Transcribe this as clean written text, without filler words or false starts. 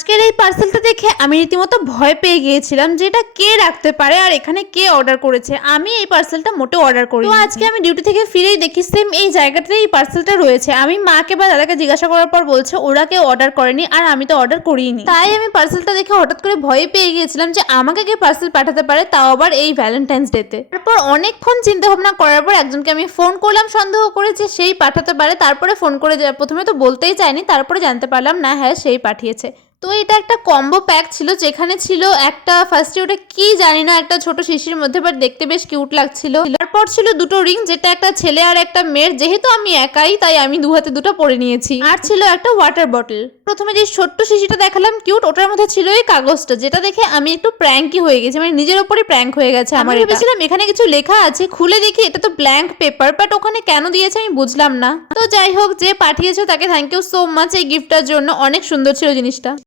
আজকের এই পার্সেলটা দেখে আমি রীতিমতো ভয় পেয়ে গিয়েছিলাম যে এটা কে রাখতে পারে আর এখানে কে অর্ডার করেছে। আমি এই পার্সেলটা মোটেও অর্ডার করি। তো আজকে আমি ডিউটি থেকে ফিরেই দেখি সেম এই জায়গাটাতে এই পার্সেলটা রয়েছে। আমি মাকে বা দাদাকে জিজ্ঞাসা করার পর বলছে ওরা কেউ অর্ডার করেনি আর আমি তো অর্ডার করিনি। তাই আমি পার্সেলটা দেখে হঠাৎ করে ভয় পেয়ে গিয়েছিলাম যে আমাকে কে পার্সেল পাঠাতে পারে, তাও আবার এই ভ্যালেন্টাইন্স ডেতে। তারপর অনেকক্ষণ চিন্তা ভাবনা করার পর একজনকে আমি ফোন করলাম, সন্দেহ করে যে সেই পাঠাতে পারে। তারপরে ফোন করে প্রথমে তো বলতেই চাইনি, তারপরে জানতে পারলাম না হ্যাঁ সেই পাঠিয়েছে। তো এটা একটা কম্বো প্যাক ছিল, যেখানে ছিল একটা ফার্স্টে ওটা কি জানি না একটা ছোট শিশির মধ্যে, বাট দেখতে বেশ কিউট লাগছিল। তারপর ছিল দুটো রিং, যেটা একটা ছেলে আর একটা মেয়ের, যেহেতু আমি একাই তাই আমি দু হাতে দুটো পরে নিয়েছি। আর ছিল একটা ওয়াটার বটল। প্রথমে যে ছোট্ট শিশিটা দেখালাম কিউট, ওটার মধ্যে ছিল এই কাগজটা, যেটা দেখে আমি একটু প্র্যাঙ্কি হয়ে গেছি, মানে নিজের ওপরই প্র্যাঙ্ক হয়ে গেছে আমার। ভেবেছিলাম এখানে কিছু লেখা আছে, খুলে দেখি এটা তো ব্ল্যাঙ্ক পেপার, বাট ওখানে কেন দিয়েছে আমি বুঝলাম না। তো যাই হোক, যে পাঠিয়েছো তাকে থ্যাংক ইউ সো মাচ এই গিফটটার জন্য, অনেক সুন্দর ছিল জিনিসটা।